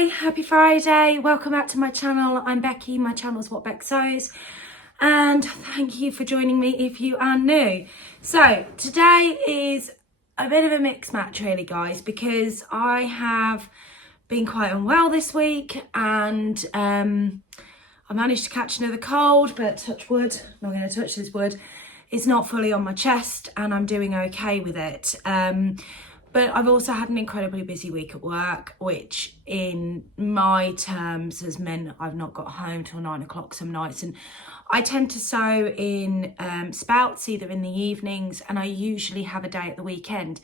Hi, happy Friday. Welcome back to my channel. I'm Becky. My channel's What Beck Sews. And thank you for joining me if you are new. So today is a bit of a mixed match really, guys, because I have been quite unwell this week and I managed to catch another cold, but touch wood, I'm not going to touch this wood. It's not fully on my chest and I'm doing okay with it. But I've also had an incredibly busy week at work, which in my terms has meant I've not got home till 9 o'clock some nights. And I tend to sew in spouts, either in the evenings, and I usually have a day at the weekend.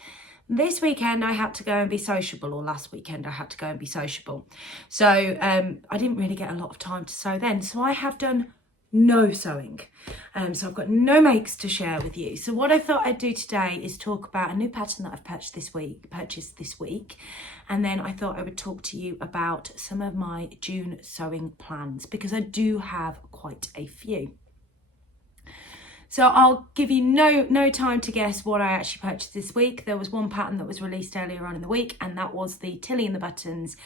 This weekend I had to go and be sociable, or last weekend I had to go and be sociable. So I didn't really get a lot of time to sew then. So I have done no sewing. So I've got no makes to share with you. So what I thought I'd do today is talk about a new pattern that I've purchased this week. And then I thought I would talk to you about some of my June sewing plans, because I do have quite a few. So I'll give you no time to guess what I actually purchased this week. There was one pattern that was released earlier on in the week, and that was the Tilly and the Buttons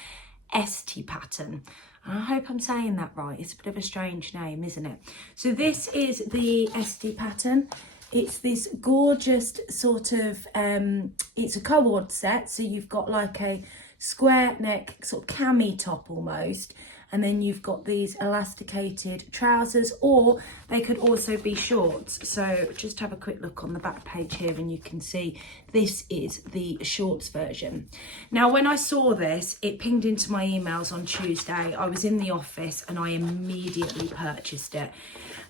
ST pattern. And I hope I'm saying that right. It's a bit of a strange name, isn't it? So this is the ST pattern. It's this gorgeous sort of, it's a cord set. So you've got like a square neck sort of cami top almost. And then you've got these elasticated trousers, or they could also be shorts. So just have a quick look on the back page here and you can see this is the shorts version. Now, when I saw this, it pinged into my emails on Tuesday. I was in the office and I immediately purchased it.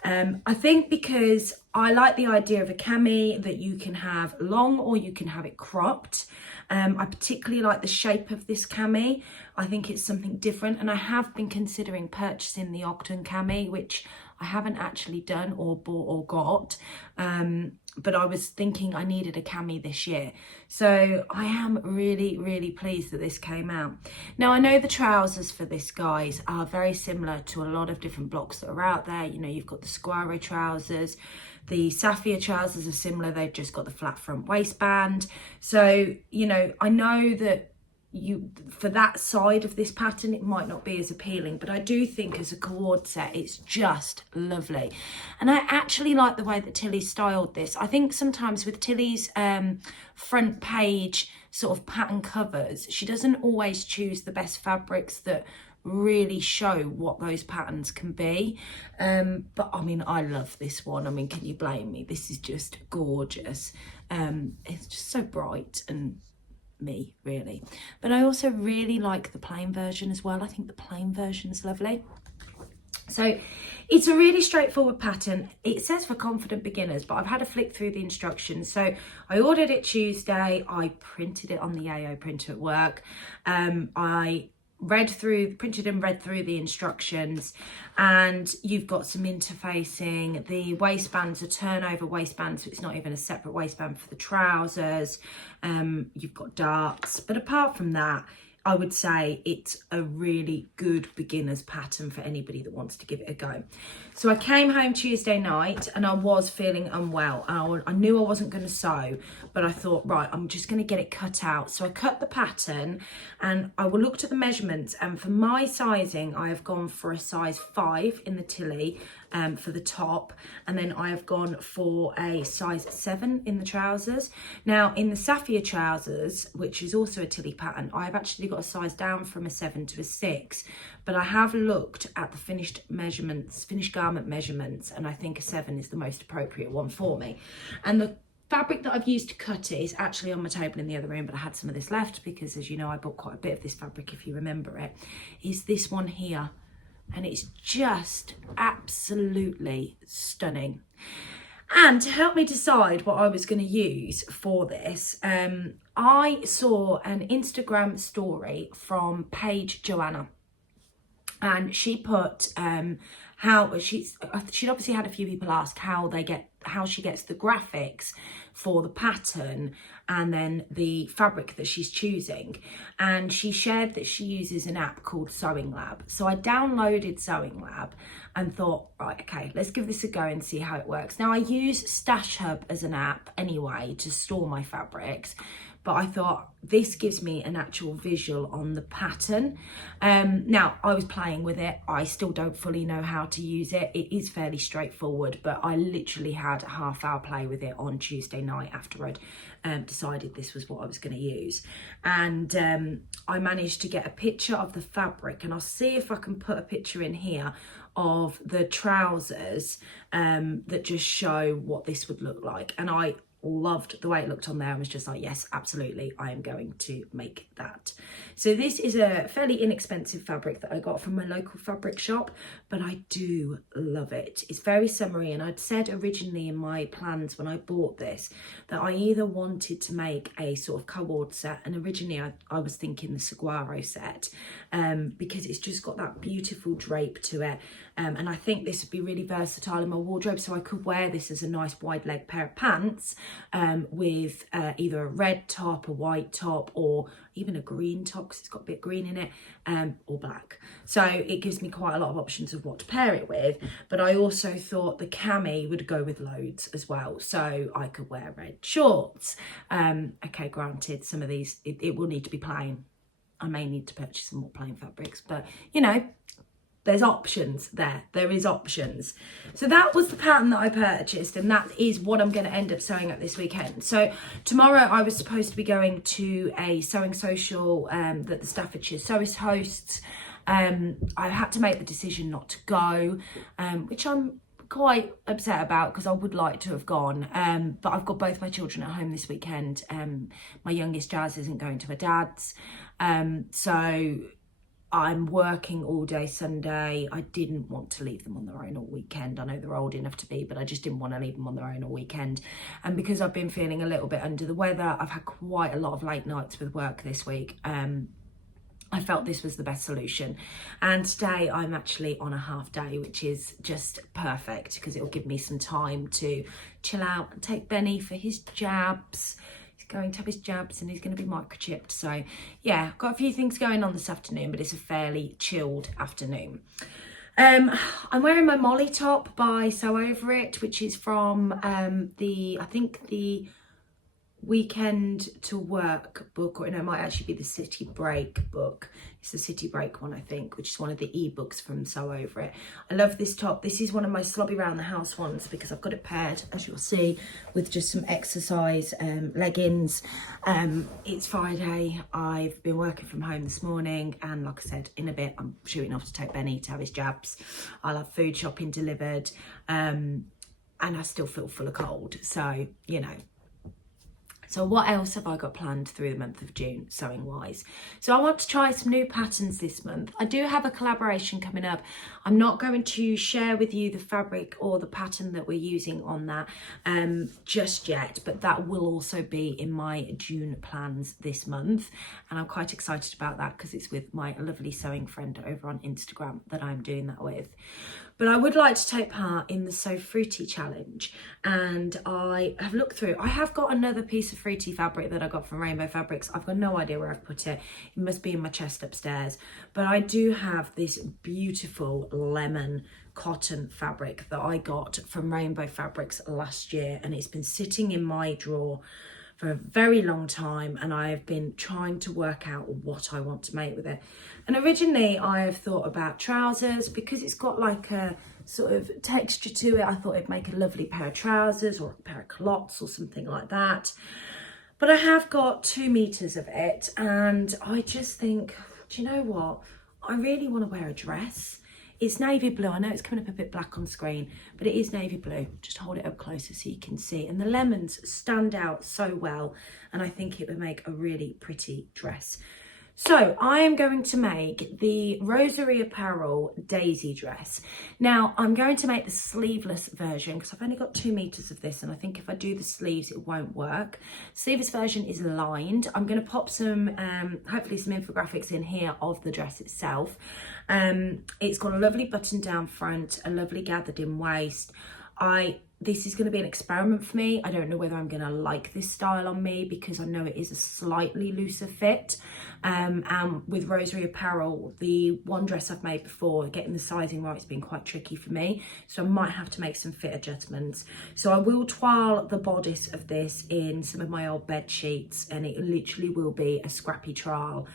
I think because I like the idea of a cami that you can have long or you can have it cropped. I particularly like the shape of this cami. I think it's something different, and I have been considering purchasing the Ogden cami, which I haven't actually done or bought or got, but I was thinking I needed a cami this year. So I am really pleased that this came out. Now, I know the trousers for this, guys, are very similar to a lot of different blocks that are out there. You know, you've got the square trousers. The Sapphire trousers are similar. They've just got the flat front waistband. So, you know, I know that for that side of this pattern, it might not be as appealing, but I do think as a cord set, it's just lovely. And I actually like the way that Tilly styled this. I think sometimes with Tilly's front page sort of pattern covers, she doesn't always choose the best fabrics that really show what those patterns can be, but I mean, I love this one. I mean, can you blame me? This is just gorgeous. It's just so bright and me, really. But I also really like the plain version as well. I think the plain version is lovely. So it's a really straightforward pattern. It says for confident beginners, but I've had a flick through the instructions. So I ordered it Tuesday. I printed it on the AO printer at work. I printed and read through the instructions, and you've got some interfacing. The waistbands are turnover waistbands, so it's not even a separate waistband for the trousers. You've got darts, but apart from that, I would say it's a really good beginner's pattern for anybody that wants to give it a go. So I came home Tuesday night and I was feeling unwell. I knew I wasn't going to sew, but I thought, right, I'm just going to get it cut out. So I cut the pattern and I looked at the measurements, and for my sizing, I have gone for a size 5 in the Tilly for the top, and then I have gone for a size 7 in the trousers. Now, in the Sapphire trousers, which is also a Tilly pattern, I've actually got a size down from a 7 to a 6, but I have looked at the finished garment measurements, and I think a 7 is the most appropriate one for me. And the fabric that I've used to cut it is actually on my table in the other room, but I had some of this left because, as you know, I bought quite a bit of this fabric, if you remember it, is this one here. And it's just absolutely stunning. And to help me decide what I was going to use for this, I saw an Instagram story from Paige Joanna. And she put how she'd obviously had a few people ask how they get how she gets the graphics for the pattern and then the fabric that she's choosing. And she shared that she uses an app called Sewing Lab. So I downloaded Sewing Lab and thought, right, okay, let's give this a go and see how it works. Now I use Stash Hub as an app anyway to store my fabrics, but I thought this gives me an actual visual on the pattern. Now I was playing with it. I still don't fully know how to use it. It is fairly straightforward, but I literally had a half-hour play with it on Tuesday night after I'd decided this was what I was going to use. And I managed to get a picture of the fabric, and I'll see if I can put a picture in here of the trousers that just show what this would look like. And I loved the way it looked on there and was just like, yes, absolutely, I am going to make that. So this is a fairly inexpensive fabric that I got from my local fabric shop, but I do love it. It's very summery, and I'd said originally in my plans when I bought this that I either wanted to make a sort of co-ord set, and originally I was thinking the saguaro set, because it's just got that beautiful drape to it, and I think this would be really versatile in my wardrobe, so I could wear this as a nice wide leg pair of pants with either a red top, a white top, or even a green top because it's got a bit of green in it, or black. So it gives me quite a lot of options of what to pair it with. But I also thought the cami would go with loads as well, so I could wear red shorts. Okay, granted, some of these it will need to be plain. I may need to purchase some more plain fabrics, but you know, there's options there. There is options. So that was the pattern that I purchased, and that is what I'm going to end up sewing at this weekend. So tomorrow I was supposed to be going to a sewing social that the Staffordshire Sewist hosts. I had to make the decision not to go, which I'm quite upset about because I would like to have gone, but I've got both my children at home this weekend. My youngest Jazz isn't going to her dad's, so I'm working all day Sunday. I didn't want to leave them on their own all weekend. I know they're old enough to be, but I just didn't want to leave them on their own all weekend. And because I've been feeling a little bit under the weather, I've had quite a lot of late nights with work this week. I felt this was the best solution. And today I'm actually on a half day, which is just perfect because it will give me some time to chill out and take Benny for his jabs. Going to have his jabs and he's going to be microchipped. So yeah, got a few things going on this afternoon, but it's a fairly chilled afternoon. I'm wearing my Molly top by Sew Over It, which is from I think the Weekend to Work book, or no, it might actually be the City Break book. It's the City Break one, I think, which is one of the ebooks from Sew Over It. I love this top. This is one of my slobby round the house ones because I've got it paired, as you'll see, with just some exercise leggings. It's Friday. I've been working from home this morning, and like I said, in a bit I'm shooting off to take Benny to have his jabs. I'll have food shopping delivered, and I still feel full of cold, so you know. So what else have I got planned through the month of June, sewing wise? So I want to try some new patterns this month. I do have a collaboration coming up. I'm not going to share with you the fabric or the pattern that we're using on that just yet, but that will also be in my June plans this month. And I'm quite excited about that because it's with my lovely sewing friend over on Instagram that I'm doing that with. But I would like to take part in the So Fruity challenge, and I have looked through. I have got another piece of fruity fabric that I got from Rainbow Fabrics. I've got no idea where I've put it. It must be in my chest upstairs. But I do have this beautiful lemon cotton fabric that I got from Rainbow Fabrics last year, and it's been sitting in my drawer for a very long time, and I've been trying to work out what I want to make with it. And originally I have thought about trousers because it's got like a sort of texture to it. I thought it'd make a lovely pair of trousers or a pair of culottes or something like that. But I have got 2 meters of it, and I just think, do you know what? I really want to wear a dress. It's navy blue. I know it's coming up a bit black on screen, but it is navy blue. Just hold it up closer so you can see. And the lemons stand out so well, and I think it would make a really pretty dress. So I am going to make the Rosary Apparel Daisy dress. Now I'm going to make the sleeveless version because I've only got 2 meters of this, and I think if I do the sleeves it won't work. Sleeveless version is lined. I'm going to pop some, hopefully some infographics in here of the dress itself. It's got a lovely button down front, a lovely gathered in waist. I this is going to be an experiment for me. I don't know whether I'm going to like this style on me because I know it is a slightly looser fit. And with Rosary Apparel, the one dress I've made before, getting the sizing right has been quite tricky for me. So I might have to make some fit adjustments. So I will toile the bodice of this in some of my old bed sheets, and it literally will be a scrappy trial.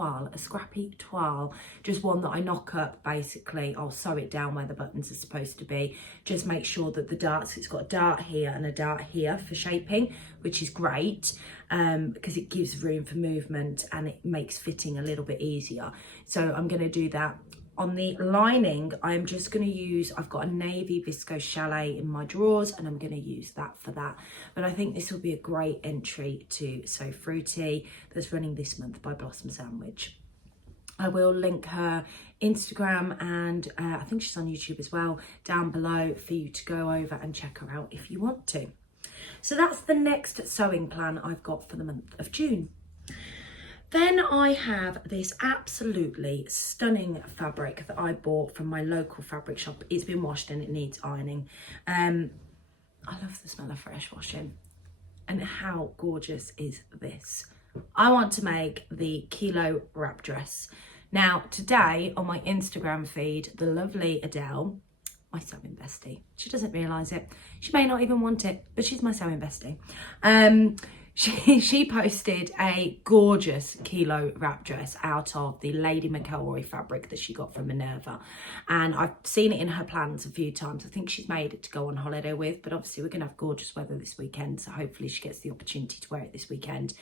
A scrappy toile, just one that I knock up. Basically I'll sew it down where the buttons are supposed to be, just make sure that the darts, it's got a dart here and a dart here for shaping, which is great because it gives room for movement and it makes fitting a little bit easier. So I'm going to do that. On the lining, I'm just going to use, I've got a navy viscose chalet in my drawers and I'm going to use that for that. But I think this will be a great entry to So Fruity that's running this month by Blossom Sandwich. I will link her Instagram and I think she's on YouTube as well down below for you to go over and check her out if you want to. So that's the next sewing plan I've got for the month of June. Then I have this absolutely stunning fabric that I bought from my local fabric shop. It's been washed and it needs ironing. I love the smell of fresh washing. And how gorgeous is this? I want to make the Keilo wrap dress. Now, today on my Instagram feed, the lovely Adele, my sewing bestie, she doesn't realise it. She may not even want it, but she's my sewing bestie. She posted a gorgeous Keilo wrap dress out of the Lady McElroy fabric that she got from Minerva. And I've seen it in her plans a few times. I think she's made it to go on holiday with, but obviously we're going to have gorgeous weather this weekend. So hopefully she gets the opportunity to wear it this weekend.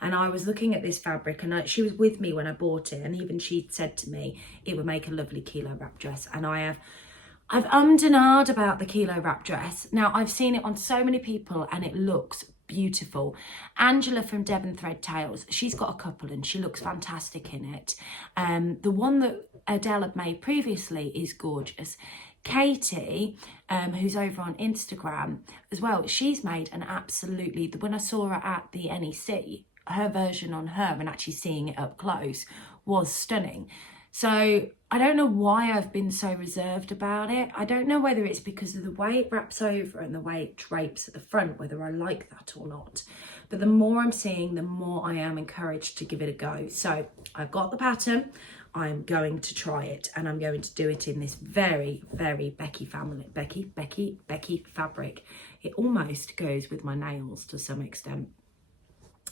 And I was looking at this fabric and she was with me when I bought it. And even she said to me, it would make a lovely Keilo wrap dress. And I've ummed and ahed about the Keilo wrap dress. Now I've seen it on so many people and it looks beautiful. Angela from Devon Thread Tales, she's got a couple and she looks fantastic in it. The one that Adele had made previously is gorgeous. Katie, who's over on Instagram as well, she's made an absolutely, when I saw her at the NEC, her version on her and actually seeing it up close was stunning. So I don't know why I've been so reserved about it. I don't know whether it's because of the way it wraps over and the way it drapes at the front, whether I like that or not. But the more I'm seeing, the more I am encouraged to give it a go. So I've got the pattern. I'm going to try it and I'm going to do it in this very, very Becky fabric. It almost goes with my nails to some extent.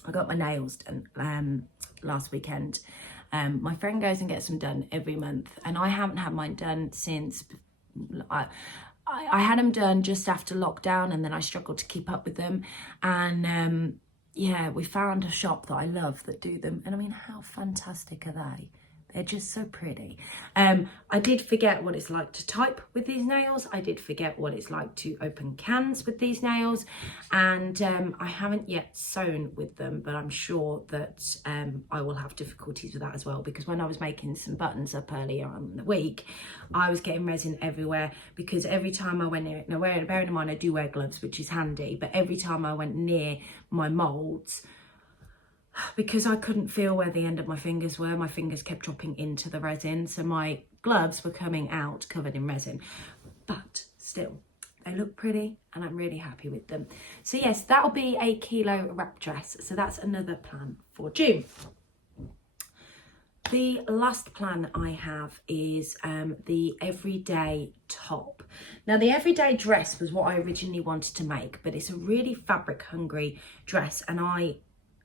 I got my nails done last weekend. My friend goes and gets them done every month and I haven't had mine done since I had them done just after lockdown and then I struggled to keep up with them. And yeah, we found a shop that I love that do them. And I mean, how fantastic are they? They're just so pretty. I did forget what it's like to type with these nails. I did forget what it's like to open cans with these nails. And I haven't yet sewn with them, but I'm sure that I will have difficulties with that as well. Because when I was making some buttons up earlier on in the week, I was getting resin everywhere because every time I went near it, now bearing in mind I do wear gloves, which is handy, but every time I went near my molds, because I couldn't feel where the end of my fingers were, my fingers kept dropping into the resin. So my gloves were coming out covered in resin. But still, they look pretty and I'm really happy with them. So yes, that'll be a Keilo wrap dress. So that's another plan for June. The last plan I have is the everyday top. Now the everyday dress was what I originally wanted to make, but it's a really fabric hungry dress. And I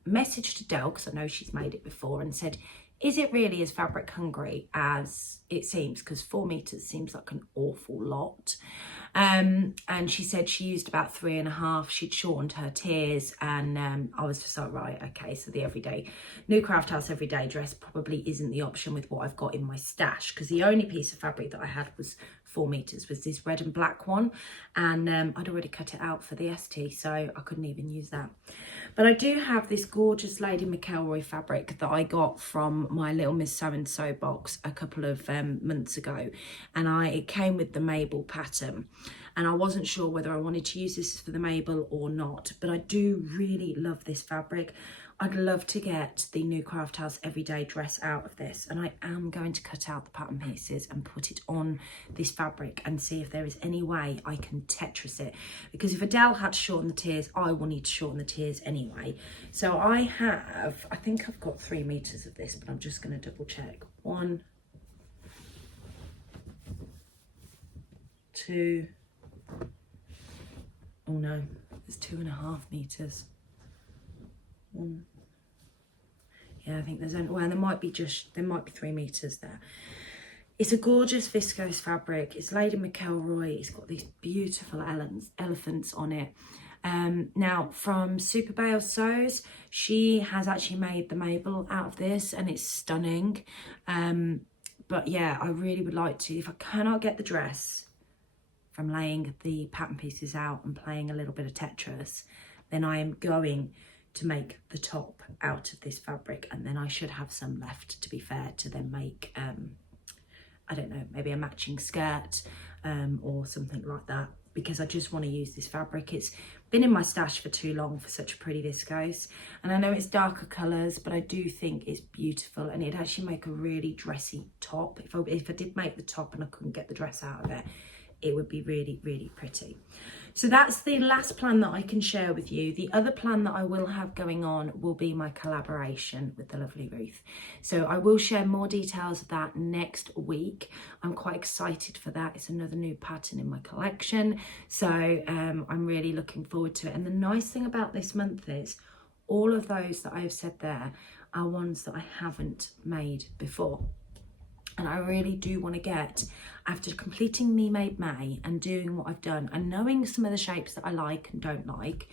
messaged Adele, because I know she's made it before, and said, is it really as fabric hungry as it seems? Because 4 meters seems like an awful lot. And she said she used about 3.5. She'd shortened her tiers, and I was just like, right, okay, so the everyday New Craft House everyday dress probably isn't the option with what I've got in my stash, because the only piece of fabric that I had was 4 meters, was this red and black one, and I'd already cut it out for the ST, so I couldn't even use that. But I do have this gorgeous Lady McElroy fabric that I got from my Little Miss So and So box a couple of months ago, and it came with the Mabel pattern. and I wasn't sure whether I wanted to use this for the Mabel or not, but I do really love this fabric. I'd love to get the new Craft House Everyday dress out of this, and I am going to cut out the pattern pieces and put it on this fabric and see if there is any way I can Tetris it, because if Adele had to shorten the tiers, I will need to shorten the tiers anyway. So I think I've got 3 meters of this, but I'm just going to double check. 1, 2, oh no, there's 2.5 meters. Yeah, I think there's only, well, there might be 3 meters there. It's a gorgeous viscose fabric. It's laid in McElroy. It's got these beautiful elephants on it. Now from Super Bale Sews, she has actually made the Mabel out of this, and it's stunning. But yeah, I really would like to, if I cannot get the dress from laying the pattern pieces out and playing a little bit of Tetris, then I am going to make the top out of this fabric, and then I should have some left, to be fair, to then make I don't know, maybe a matching skirt or something like that, because I just want to use this fabric. It's been in my stash for too long for such a pretty viscose, and I know it's darker colours, but I do think it's beautiful, and it'd actually make a really dressy top. If I did make the top and I couldn't get the dress out of it, it would be really, really pretty. So that's the last plan that I can share with you. The other plan that I will have going on will be my collaboration with the lovely Ruth. So I will share more details of that next week. I'm quite excited for that. It's another new pattern in my collection. So I'm really looking forward to it. And the nice thing about this month is all of those that I have said there are ones that I haven't made before. And I really do want to get, after completing Me Made May and doing what I've done and knowing some of the shapes that I like and don't like,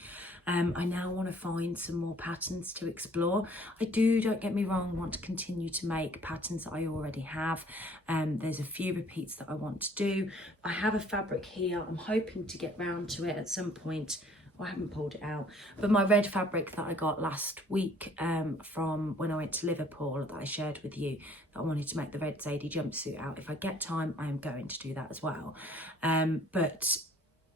I now want to find some more patterns to explore. I do, don't get me wrong, want to continue to make patterns that I already have. There's a few repeats that I want to do. I have a fabric here. I'm hoping to get round to it at some point. I haven't pulled it out, but my red fabric that I got last week from when I went to Liverpool, that I shared with you, that I wanted to make the red Zadie jumpsuit out. If I get time, I am going to do that as well. But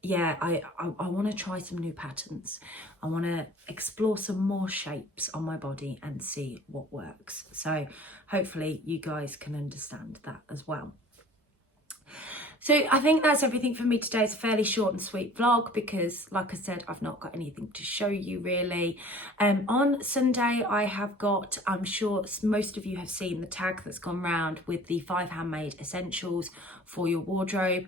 yeah, I want to try some new patterns. I want to explore some more shapes on my body and see what works. So hopefully you guys can understand that as well. So I think that's everything for me today. It's a fairly short and sweet vlog because, like I said, I've not got anything to show you really. On Sunday, I have got, I'm sure most of you have seen the tag that's gone round with the 5 handmade essentials for your wardrobe.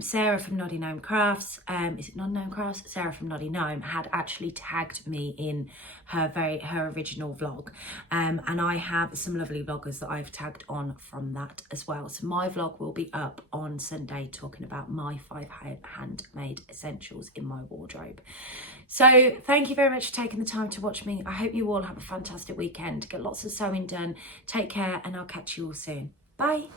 Sarah from Noddy Gnome Crafts, is it Noddy Gnome Crafts? Sarah from Noddy Gnome had actually tagged me in her original vlog. And I have some lovely vloggers that I've tagged on from that as well. So my vlog will be up on Sunday talking about my 5 handmade essentials in my wardrobe. So thank you very much for taking the time to watch me. I hope you all have a fantastic weekend. Get lots of sewing done. Take care, and I'll catch you all soon. Bye.